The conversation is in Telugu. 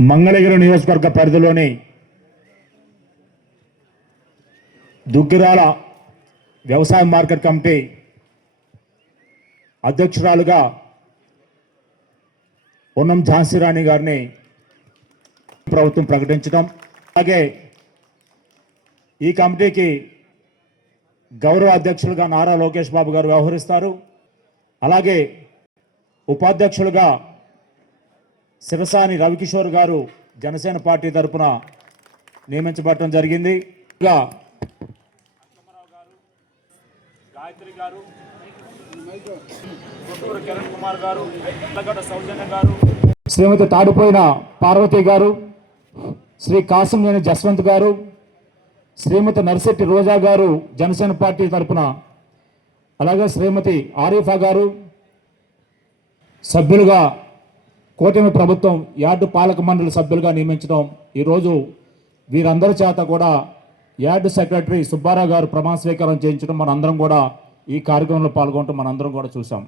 మంగళగిరి నియోజకవర్గ పరిధిలోని దుగ్గిరాల వ్యవసాయ మార్కెట్ కమిటీ అధ్యక్షురాలుగా పొన్నం ఝాన్సీ రాణి గారిని ప్రభుత్వం ప్రకటించడం, అలాగే ఈ కమిటీకి గౌరవ అధ్యక్షులుగా నారా లోకేష్ బాబు గారు వ్యవహరిస్తారు. అలాగే ఉపాధ్యక్షులుగా శిరసాని రవికిషోర్ గారు జనసేన పార్టీ తరఫున నియమించబడటం జరిగింది. గాయత్రి గారు, కిరణ్ కుమార్ గారు, సౌజన్య గారు, శ్రీమతి తాడిపోయిన పార్వతి గారు, శ్రీ కాసింనేని జస్వంత్ గారు, శ్రీమతి నర్సిట్టి రోజా గారు జనసేన పార్టీ తరఫున, అలాగే శ్రీమతి ఆరిఫా గారు సభ్యులుగా కూటమి ప్రభుత్వం యార్డు పాలక మండలి సభ్యులుగా నియమించడం. ఈరోజు వీరందరి చేత కూడా యార్డు సెక్రటరీ సుబ్బారావు గారు ప్రమాణ స్వీకారం చేయించడం మనందరం కూడా ఈ కార్యక్రమంలో పాల్గొనడం మనందరం కూడా చూసాం.